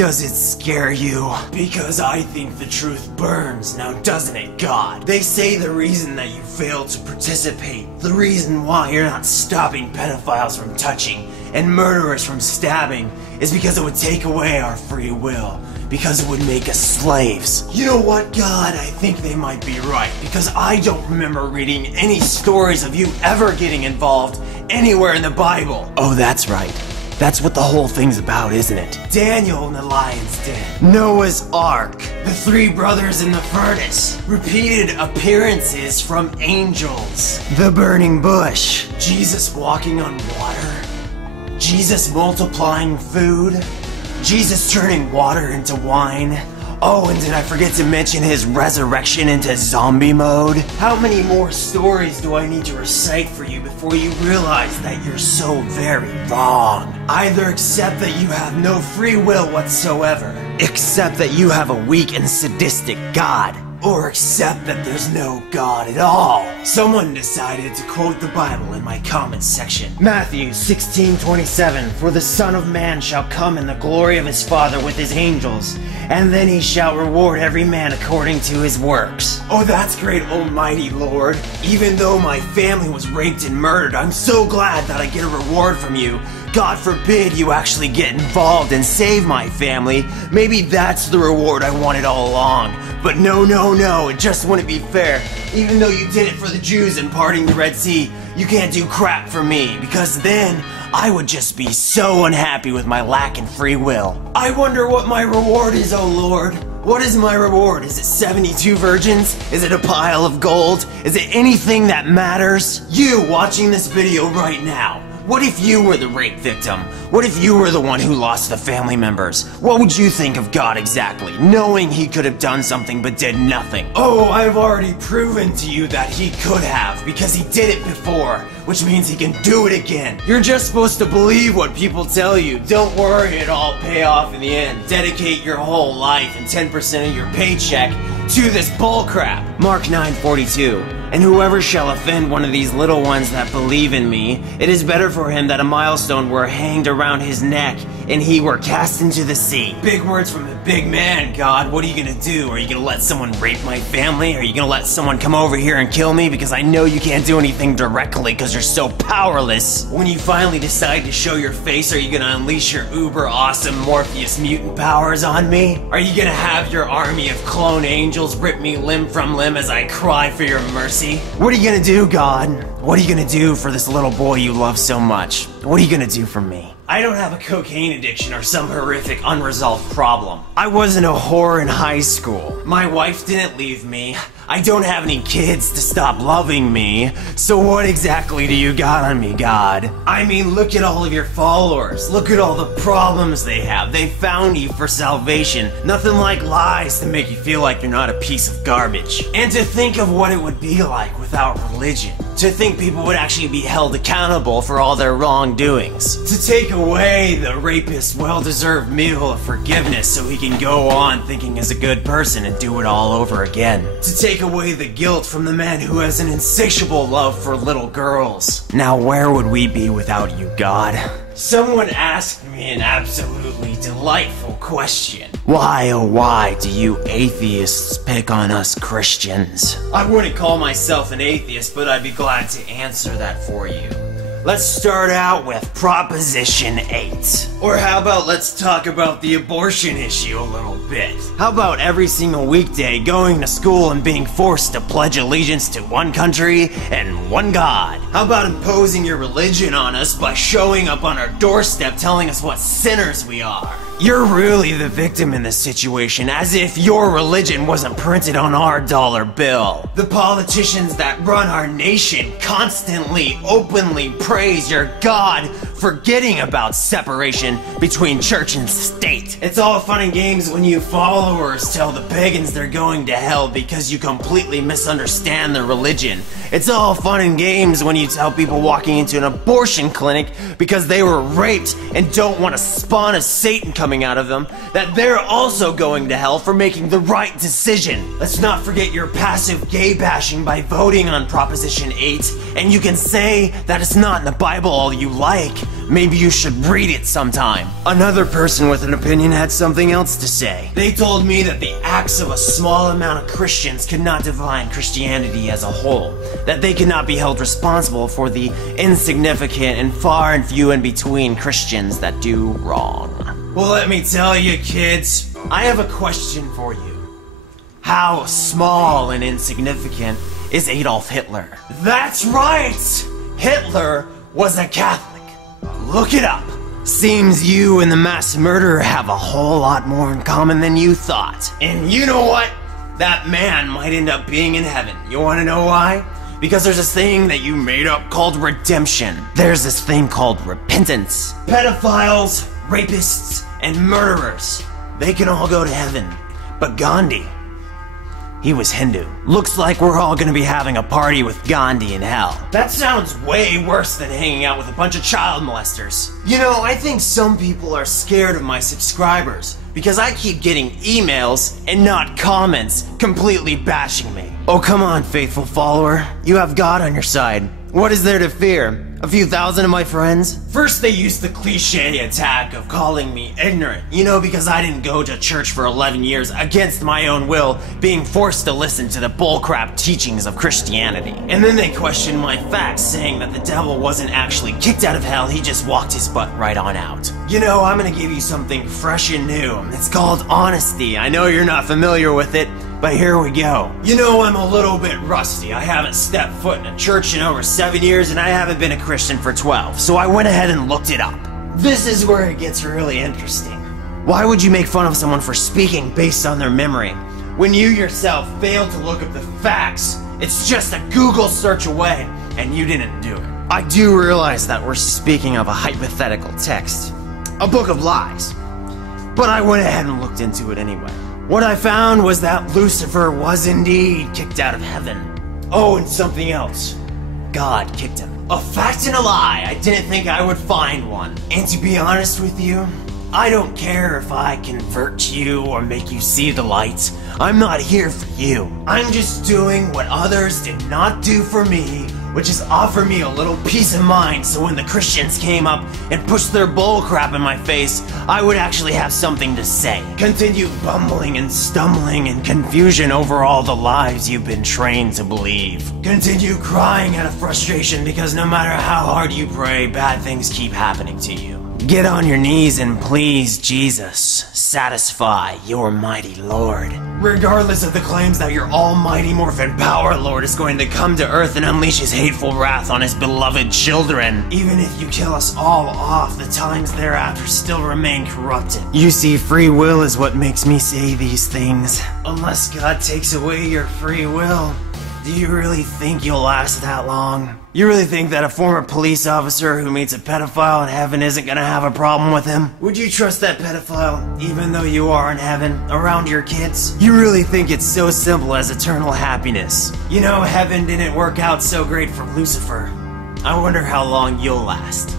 Does it scare you? Because I think the truth burns, now doesn't it, God? They say the reason that you failed to participate, the reason why you're not stopping pedophiles from touching and murderers from stabbing, is because it would take away our free will. Because it would make us slaves. You know what, God? I think they might be right. Because I don't remember reading any stories of you ever getting involved anywhere in the Bible. Oh, that's right. That's what the whole thing's about, isn't it? Daniel in the lion's den, Noah's Ark, the three brothers in the furnace, repeated appearances from angels, the burning bush, Jesus walking on water, Jesus multiplying food, Jesus turning water into wine. Oh, and did I forget to mention his resurrection into zombie mode? How many more stories do I need to recite for you before you realize that you're so very wrong? Either accept that you have no free will whatsoever, accept that you have a weak and sadistic God, or accept that there's no God at all. Someone decided to quote the Bible in my comments section. Matthew 16:27, for the Son of Man shall come in the glory of his Father with his angels, and then he shall reward every man according to his works. Oh, that's great, almighty Lord. Even though my family was raped and murdered, I'm so glad that I get a reward from you. God forbid you actually get involved and save my family. Maybe that's the reward I wanted all along. But no, it just wouldn't be fair. Even though you did it for the Jews in parting the Red Sea, you can't do crap for me, because then I would just be so unhappy with my lack in free will. I wonder what my reward is, oh Lord. What is my reward? Is it 72 virgins? Is it a pile of gold? Is it anything that matters? You watching this video right now. What if you were the rape victim? What if you were the one who lost the family members? What would you think of God exactly, knowing he could have done something but did nothing? Oh, I've already proven to you that he could have, because he did it before, which means he can do it again. You're just supposed to believe what people tell you. Don't worry, it'll all pay off in the end. Dedicate your whole life and 10% of your paycheck to this bullcrap. Mark 9:42. And whoever shall offend one of these little ones that believe in me, it is better for him that a millstone were hanged around his neck and he were cast into the sea. Big words from the big man, God. What are you gonna do? Are you gonna let someone rape my family? Are you gonna let someone come over here and kill me? Because I know you can't do anything directly because you're so powerless. When you finally decide to show your face, are you gonna unleash your uber awesome Morpheus mutant powers on me? Are you gonna have your army of clone angels rip me limb from limb as I cry for your mercy? What are you gonna do, God? What are you gonna do for this little boy you love so much? What are you gonna do for me? I don't have a cocaine addiction or some horrific unresolved problem. I wasn't a whore in high school. My wife didn't leave me. I don't have any kids to stop loving me. So what exactly do you got on me, God? I mean, look at all of your followers. Look at all the problems they have. They found you for salvation. Nothing like lies to make you feel like you're not a piece of garbage. And to think of what it would be like without religion. To think people would actually be held accountable for all their wrongdoings. To take away the rapist's well-deserved meal of forgiveness so he can go on thinking as a good person and do it all over again. To take away the guilt from the man who has an insatiable love for little girls. Now where would we be without you, God? Someone asked me an absolutely delightful question. Why, oh why, do you atheists pick on us Christians? I wouldn't call myself an atheist, but I'd be glad to answer that for you. Let's start out with Proposition 8. Or how about let's talk about the abortion issue a little bit. How about every single weekday going to school and being forced to pledge allegiance to one country and one God? How about imposing your religion on us by showing up on our doorstep telling us what sinners we are? You're really the victim in this situation, as if your religion wasn't printed on our dollar bill. The politicians that run our nation constantly, openly praise your God, forgetting about separation between church and state. It's all fun and games when you followers tell the pagans they're going to hell because you completely misunderstand their religion. It's all fun and games when you tell people walking into an abortion clinic because they were raped and don't want to spawn a Satan coming out of them, that they're also going to hell for making the right decision. Let's not forget your passive gay bashing by voting on Proposition 8, and you can say that it's not in the Bible all you like, Maybe you should read it sometime. Another person with an opinion had something else to say. They told me that the acts of a small amount of Christians could not define Christianity as a whole, that they could not be held responsible for the insignificant and far and few in between Christians that do wrong. Well, let me tell you, kids, I have a question for you. How small and insignificant is Adolf Hitler? That's right! Hitler was a Catholic. Look it up. Seems you and the mass murderer have a whole lot more in common than you thought. And you know what? That man might end up being in heaven. You wanna know why? Because there's this thing that you made up called redemption. There's this thing called repentance. Pedophiles, rapists, and murderers, they can all go to heaven. But Gandhi, he was Hindu. Looks like we're all gonna be having a party with Gandhi in hell. That sounds way worse than hanging out with a bunch of child molesters. You know, I think some people are scared of my subscribers because I keep getting emails and not comments completely bashing me. Oh, come on, faithful follower. You have God on your side. What is there to fear? A few thousand of my friends? First they used the cliche attack of calling me ignorant, you know, because I didn't go to church for 11 years against my own will, being forced to listen to the bullcrap teachings of Christianity. And then they questioned my facts, saying that the devil wasn't actually kicked out of hell, he just walked his butt right on out. You know, I'm gonna give you something fresh and new. It's called honesty. I know you're not familiar with it, but here we go. You know, I'm a little bit rusty. I haven't stepped foot in a church in over 7 years, and I haven't been a Christian for 12, so I went ahead and looked it up. This is where it gets really interesting. Why would you make fun of someone for speaking based on their memory, when you yourself failed to look up the facts? It's just a Google search away, and you didn't do it. I do realize that we're speaking of a hypothetical text, a book of lies, but I went ahead and looked into it anyway. What I found was that Lucifer was indeed kicked out of heaven. Oh, and something else. God kicked him. A fact and a lie. I didn't think I would find one. And to be honest with you, I don't care if I convert you or make you see the light. I'm not here for you. I'm just doing what others did not do for me, which is offer me a little peace of mind so when the Christians came up and pushed their bullcrap in my face, I would actually have something to say. Continue bumbling and stumbling in confusion over all the lies you've been trained to believe. Continue crying out of frustration because no matter how hard you pray, bad things keep happening to you. Get on your knees and please Jesus, satisfy your mighty Lord. Regardless of the claims that your almighty Morphin Power Lord is going to come to Earth and unleash his hateful wrath on his beloved children. Even if you kill us all off, the times thereafter still remain corrupted. You see, free will is what makes me say these things. Unless God takes away your free will, do you really think you'll last that long? You really think that a former police officer who meets a pedophile in heaven isn't gonna have a problem with him? Would you trust that pedophile, even though you are in heaven, around your kids? You really think it's so simple as eternal happiness? You know, heaven didn't work out so great for Lucifer. I wonder how long you'll last.